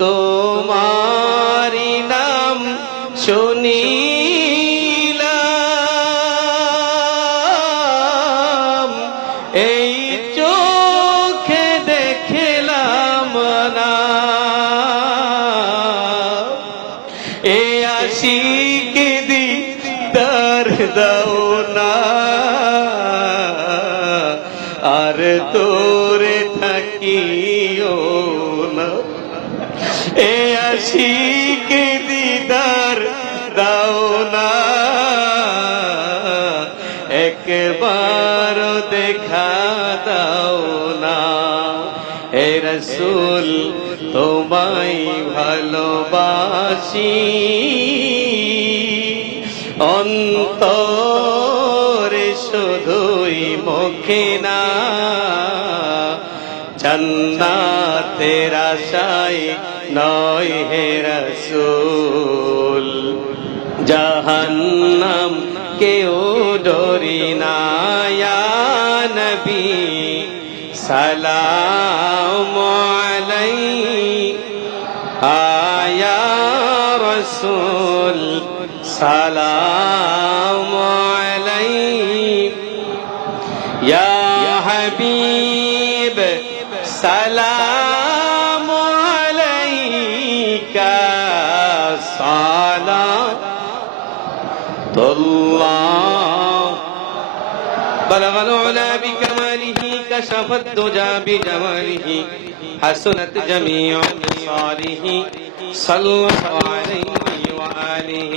তোমারি নাম শুনিলাম, এই চোখে দেখলাম না, এ আশিকে দিদার দাও না, আর তোরে থাকিও না, এ আশিকে দিদার দাও না, একবার দেখা দাও না। হে রাসূল তোমায় ভালোবাসি, অন্তরে শুধুই মুখে না, জান্নাতের আশায় নয় হে রাসূল, জাহান্নাম কেউ ডরি না। ইয়া নবী সালাম আলাইকা, ইয়া রাসূল সালাম আলাইকা, ইয়া হাবিব সালাম আলাইকা, সালাতুল্লাহ। بلغ العلا بكماله، كشف الدجى بجماله، حسنت جميع خصاله، صلى الله عليه وآله